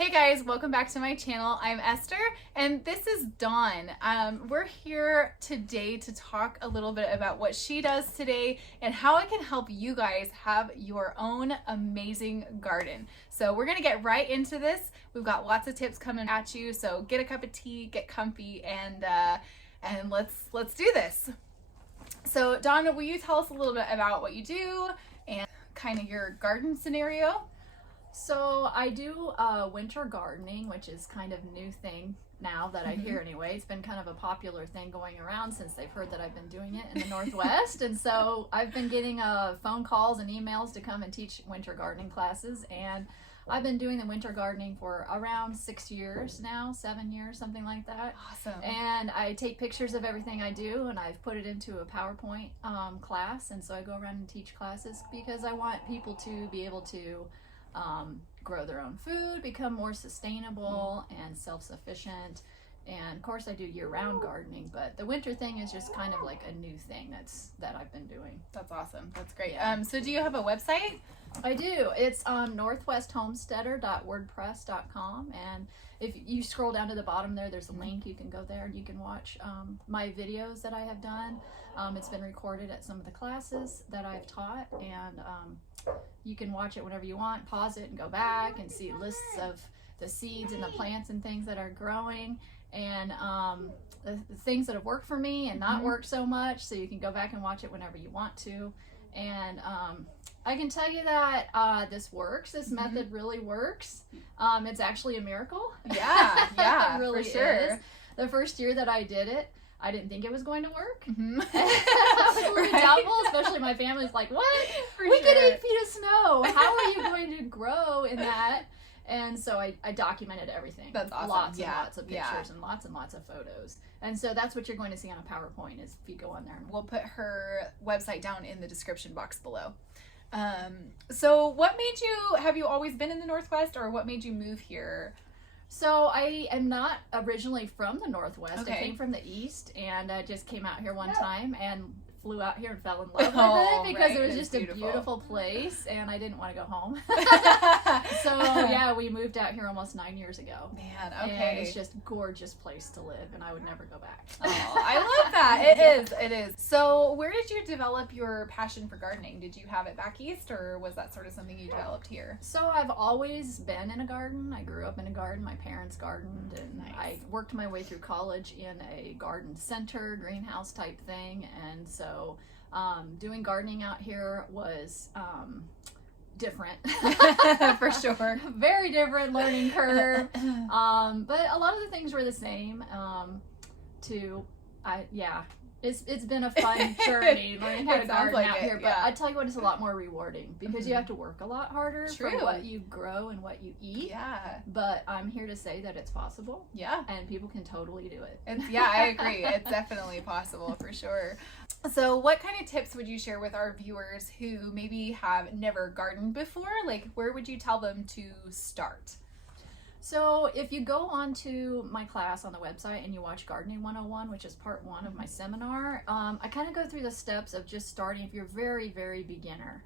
Hey guys, welcome back to my channel. I'm Esther and this is Dawn. We're here today to talk a little bit about what she does today and how it can help you guys have your own amazing garden. So we're gonna get right into this. We've got lots of tips coming at you, so get a cup of tea, get comfy, and let's do this. So Dawn, will you tell us a little bit about what you do and kind of your garden scenario? So I do winter gardening, which is kind of a new thing now that I hear anyway. It's been kind of a popular thing going around since they've heard that I've been doing it in the Northwest. And so I've been getting phone calls and emails to come and teach winter gardening classes. And I've been doing the winter gardening for around 6 years now, 7 years, something like that. Awesome. And I take pictures of everything I do and I've put it into a PowerPoint class. And so I go around and teach classes because I want people to be able to grow their own food, become more sustainable and self-sufficient. And of course I do year-round gardening, but the winter thing is just kind of like a new thing that I've been doing. That's awesome. That's great. So do you have a website? I do. It's northwesthomesteader.wordpress.com, and if you scroll down to the bottom there's a link. You can go there and you can watch my videos that I have done. It's been recorded at some of the classes that I've taught, and you can watch it whenever you want, pause it and go back and see lists of the seeds and the plants and things that are growing, and the things that have worked for me and not worked so much, so you can go back and watch it whenever you want to. And I can tell you that this works. This method really works. It's actually a miracle. Yeah, it really for sure. is. The first year that I did it, I didn't think it was going to work. I was a little doubtful, especially my family's like, what? We get 8 feet of snow. How are you going to grow in that? And so I documented everything. That's awesome. Lots and lots of pictures and lots of photos. And so that's what you're going to see on a PowerPoint is if you go on there. We'll put her website down in the description box below. So what made you, have you always been in the Northwest, or what made you move here? So I am not originally from the Northwest. Okay. I came from the East, and I just came out here one time and flew out here and fell in love with it because it was just a beautiful place and I didn't want to go home. So yeah, we moved out here almost 9 years ago. Man, okay. And it's just a gorgeous place to live, and I would never go back. Oh, I love that. It is. So where did you develop your passion for gardening? Did you have it back east, or was that sort of something you developed here? So I've always been in a garden. I grew up in a garden. My parents gardened, and I worked my way through college in a garden center, greenhouse type thing. And so doing gardening out here was different. For sure. Very different learning curve. But a lot of the things were the same. It's been a fun journey learning how to garden out here, but I tell you what, it's a lot more rewarding because you have to work a lot harder for what you grow and what you eat. Yeah. But I'm here to say that it's possible. Yeah. And people can totally do it. I agree. It's definitely possible for sure. So what kind of tips would you share with our viewers who maybe have never gardened before? Like, where would you tell them to start? So if you go on to my class on the website and you watch Gardening 101, which is part 1 of my seminar, I kind of go through the steps of just starting. If you're very, very beginner,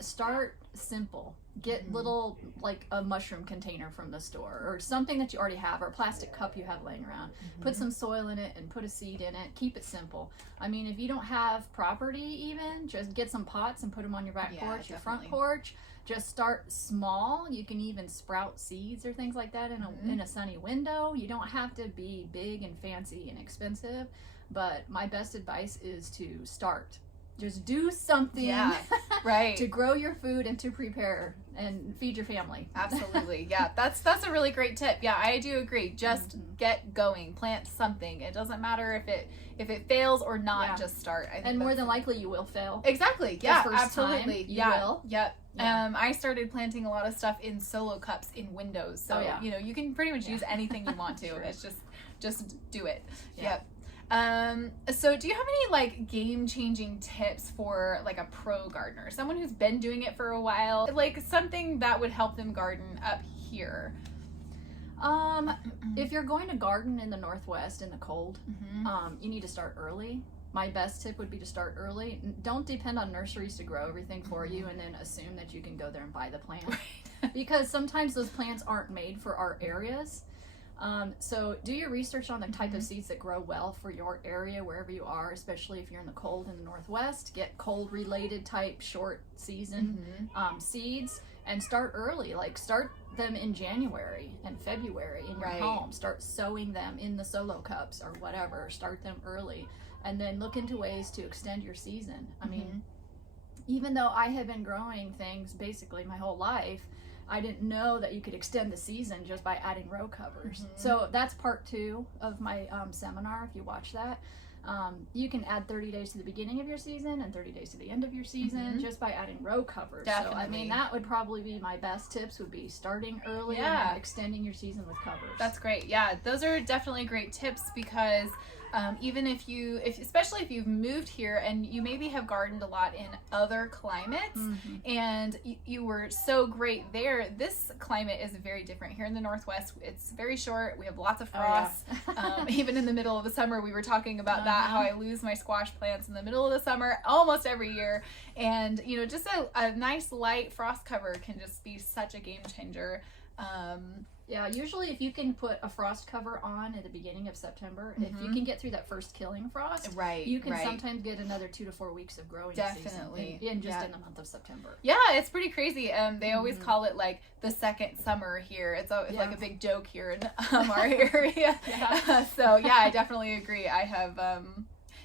start simple. Get little, like a mushroom container from the store or something that you already have, or a plastic cup you have laying around. Put some soil in it and put a seed in it. Keep it simple. I mean, if you don't have property even, just get some pots and put them on your back porch, your front porch. Just start small. You can even sprout seeds or things like that in a sunny window. You don't have to be big and fancy and expensive, but my best advice is to start. Just do something to grow your food and to prepare and feed your family. Absolutely. Yeah, that's a really great tip. Yeah, I do agree. Just get going. Plant something. It doesn't matter if it fails or not, just start. I think and more than likely you will fail. Exactly. Yeah, absolutely. You will. Yep. Yeah. I started planting a lot of stuff in solo cups in windows. So, you can pretty much use anything you want to. It's just do it. Yep. So do you have any like game-changing tips for like a pro gardener, someone who's been doing it for a while, like something that would help them garden up here? If you're going to garden in the Northwest in the cold, you need to start early. My best tip would be to start early. Don't depend on nurseries to grow everything for you and then assume that you can go there and buy the plant. because sometimes those plants aren't made for our areas. So do your research on the type of seeds that grow well for your area, wherever you are, especially if you're in the cold in the Northwest. Get cold related type short season seeds, and start early. Like start them in January and February in your home. Start sowing them in the solo cups or whatever. Start them early, and then look into ways to extend your season. I mean, even though I have been growing things basically my whole life, I didn't know that you could extend the season just by adding row covers. So that's part 2 of my seminar. If you watch that, you can add 30 days to the beginning of your season and 30 days to the end of your season just by adding row covers. Definitely. So I mean, that would probably be my best tips, would be starting early and then extending your season with covers. That's great. Yeah, those are definitely great tips, because even especially if you've moved here and you maybe have gardened a lot in other climates and you were so great there, this climate is very different. Here in the Northwest, it's very short. We have lots of frost. Even in the middle of the summer, we were talking about that, how I lose my squash plants in the middle of the summer almost every year. And, just a nice light frost cover can just be such a game changer. Yeah, usually if you can put a frost cover on at the beginning of September, if you can get through that first killing frost, you can sometimes get another 2 to 4 weeks of growing Definitely. season in the month of September. Yeah, it's pretty crazy. They always call it like the second summer here. It's like a big joke here in our area. So yeah, I definitely agree. I have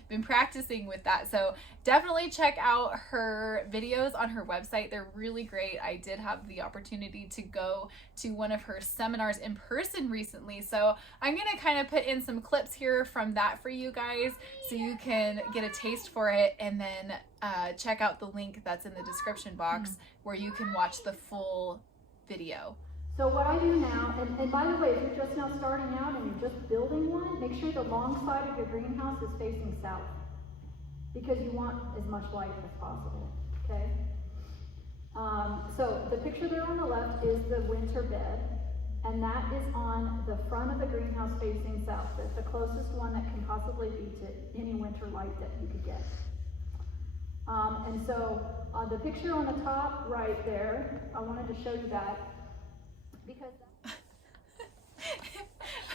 been practicing with that. So definitely check out her videos on her website. They're really great. I did have the opportunity to go to one of her seminars in person recently. So I'm going to kind of put in some clips here from that for you guys so you can get a taste for it, and then check out the link that's in the description box where you can watch the full video. So what I do now, and by the way, if you're just now starting out and you're just building one, make sure the long side of your greenhouse is facing south, because you want as much light as possible, okay? So the picture there on the left is the winter bed, and that is on the front of the greenhouse facing south. That's the closest one that can possibly be to any winter light that you could get. And so the picture on the top right there, I wanted to show you that, because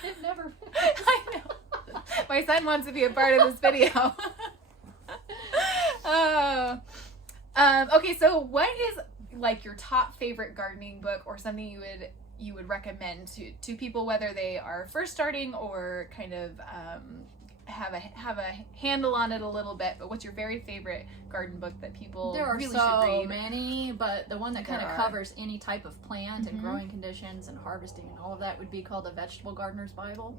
it never I know. My son wants to be a part of this video. Okay, so what is like your top favorite gardening book, or something you would recommend to people, whether they are first starting or kind of have a handle on it a little bit? But what's your very favorite garden book that people really should read? There are so many, but the one that kind of covers any type of plant and growing conditions and harvesting and all of that would be called The Vegetable Gardener's Bible,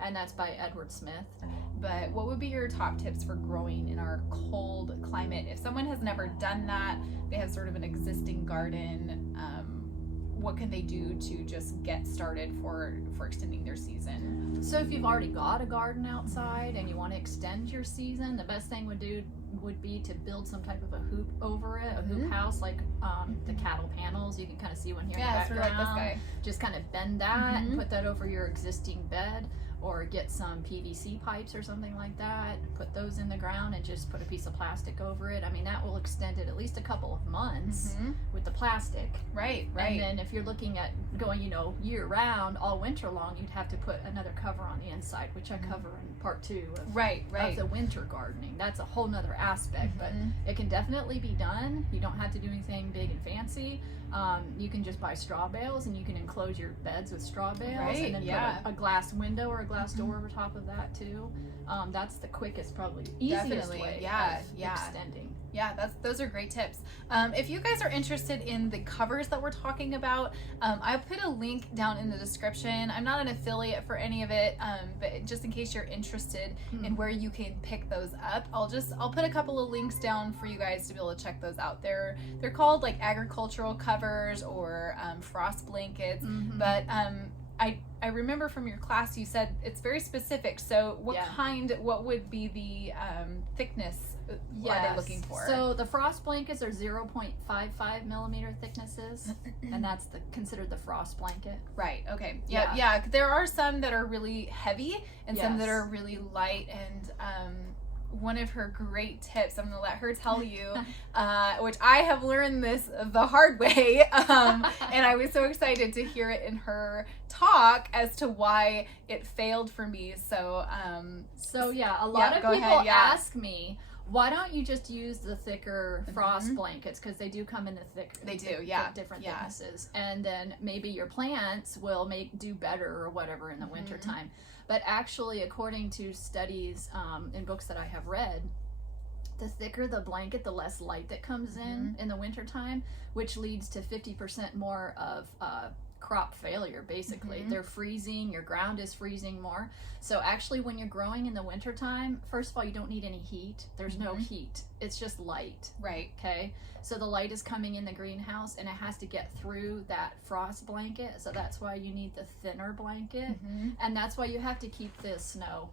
and that's by Edward Smith. But what would be your top tips for growing in our cold climate? If someone has never done that, they have sort of an existing garden, what can they do to just get started for extending their season? So if you've already got a garden outside and you want to extend your season, the best thing would be to build some type of a hoop over it, a hoop house, like the cattle panels. You can kind of see one here in the background. Sort of like this guy. Just kind of bend that and put that over your existing bed, or get some PVC pipes or something like that, put those in the ground and just put a piece of plastic over it. I mean, that will extend it at least a couple of months with the plastic. Right. And then if you're looking at going, year round, all winter long, you'd have to put another cover on the inside, which I cover in part 2 of the winter gardening. That's a whole nother aspect, but it can definitely be done. You don't have to do anything big and fancy. You can just buy straw bales, and you can enclose your beds with straw bales, and then put a glass window or a glass door over top of that too. That's the quickest, probably easiest way of extending. Yeah, those are great tips. If you guys are interested in the covers that we're talking about, I put a link down in the description. I'm not an affiliate for any of it, but just in case you're interested in where you can pick those up, I'll put a couple of links down for you guys to be able to check those out. They're called like agricultural covers or frost blankets, but I remember from your class you said it's very specific. So what would be the thickness are they looking for? So the frost blankets are 0.55 millimeter thicknesses, and that's considered the frost blanket. Right. Okay. Yeah. There are some that are really heavy and some that are really light, and one of her great tips. I'm going to let her tell you, which I have learned this the hard way. And I was so excited to hear it in her talk as to why it failed for me. So, a lot of people ask me, why don't you just use the thicker frost blankets? Because they do come in the thick. They do, different thicknesses, and then maybe your plants will do better or whatever in the winter time. But actually, according to studies in books that I have read, the thicker the blanket, the less light that comes in the winter time, which leads to 50% more of crop failure. Basically, they're freezing. Your ground is freezing more. So actually, when you're growing in the winter time, first of all, you don't need any heat. There's no heat. It's just light. Right. Okay. So the light is coming in the greenhouse, and it has to get through that frost blanket. So that's why you need the thinner blanket, and that's why you have to keep the snow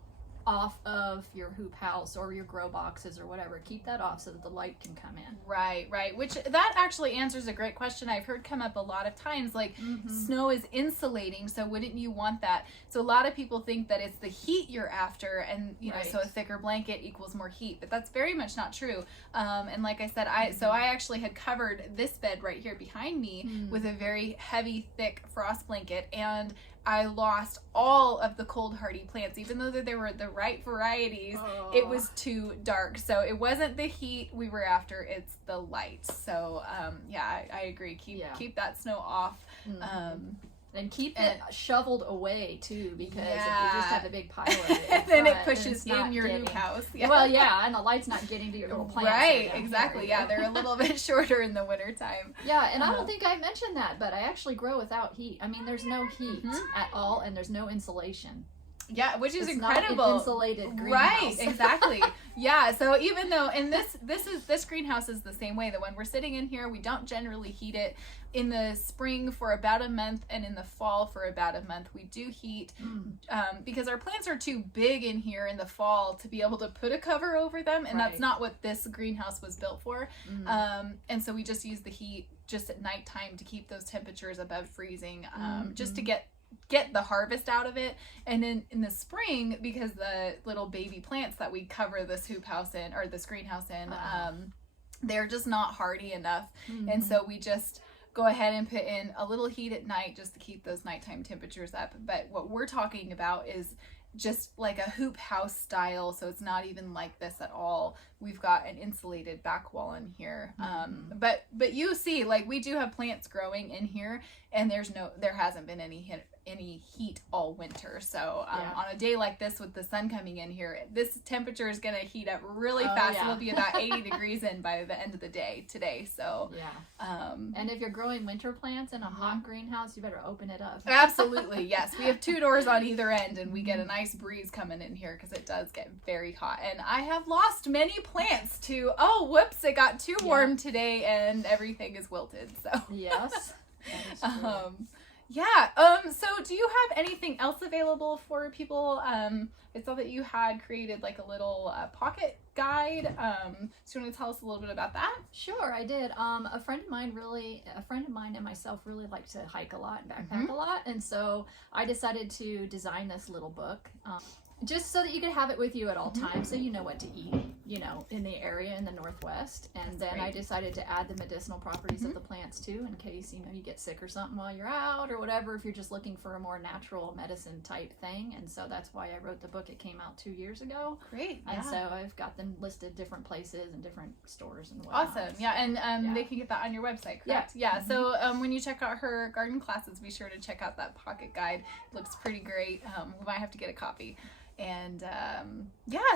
off of your hoop house or your grow boxes or whatever. Keep that off so that the light can come in. Right. Which that actually answers a great question I've heard come up a lot of times. Like, snow is insulating, so wouldn't you want that? So a lot of people think that it's the heat you're after, and you know, so a thicker blanket equals more heat, but that's very much not true. And like I said, I actually had covered this bed right here behind me with a very heavy, thick frost blanket, and I lost all of the cold hardy plants, even though they were the right varieties. It was too dark. So it wasn't the heat we were after, it's the light. So I agree. Keep that snow off. And keep it shoveled away too, because if you just have a big pile of it, and then it pushes in your hoop house. Well, and the light's not getting to your little plants. Right, exactly. They're a little bit shorter in the wintertime. And I don't think I mentioned that, but I actually grow without heat. I mean, there's no heat at all, and there's no insulation. Yeah, which is it's incredible. Not an insulated greenhouse. Right, exactly. So even though, and this greenhouse is the same way. The one we're sitting in here, we don't generally heat it. In the spring for about a month, and in the fall for about a month, we do heat because our plants are too big in here in the fall to be able to put a cover over them, and that's not what this greenhouse was built for. And so we just use the heat just at nighttime to keep those temperatures above freezing, just to get the harvest out of it. And then in the spring, because the little baby plants that we cover this hoop house in, or this greenhouse in, they're just not hardy enough. And so we just go ahead and put in a little heat at night just to keep those nighttime temperatures up. But what we're talking about is just like a hoop house style, so it's not even like this at all. We've got an insulated back wall in here. But you see, like, we do have plants growing in here, and there hasn't been any heat all winter. So on a day like this with the sun coming in here, this temperature is going to heat up really fast. It'll be about 80 degrees in by the end of the day today. So and if you're growing winter plants in a hot greenhouse, you better open it up. Absolutely. Yes, we have 2 doors on either end, and we get a nice breeze coming in here because it does get very hot. And I have lost many plants to it got too warm today and everything is wilted. So yes. So do you have anything else available for people? I saw that you had created like a little pocket guide. So you want to tell us a little bit about that? Sure, I did. A friend of mine and myself really like to hike a lot and backpack a lot, and so I decided to design this little book. Just so that you could have it with you at all times, so you know what to eat, in the area in the Northwest. And then I decided to add the medicinal properties of the plants too, in case, you get sick or something while you're out or whatever, if you're just looking for a more natural medicine type thing. And so that's why I wrote the book. It came out 2 years ago. Great. And so I've got them listed different places and different stores and whatnot. Awesome. Yeah, and they can get that on your website, correct? Yeah. So when you check out her garden classes, be sure to check out that pocket guide. It looks pretty great. We might have to get a copy. And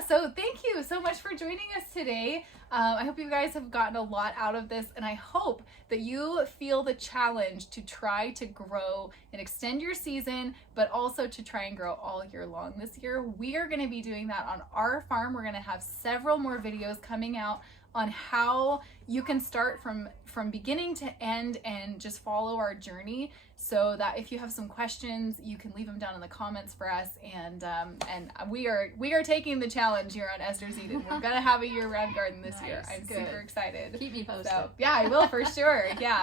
so thank you so much for joining us today. I hope you guys have gotten a lot out of this, and I hope that you feel the challenge to try to grow and extend your season, but also to try and grow all year long. This year we are going to be doing that on our farm. We're going to have several more videos coming out on how you can start from beginning to end and just follow our journey, so that if you have some questions, you can leave them down in the comments for us. And we are taking the challenge here on Esther's Eden. We're gonna have a year-round garden this year. I'm super excited. Keep me posted. So, I will for sure. Yeah.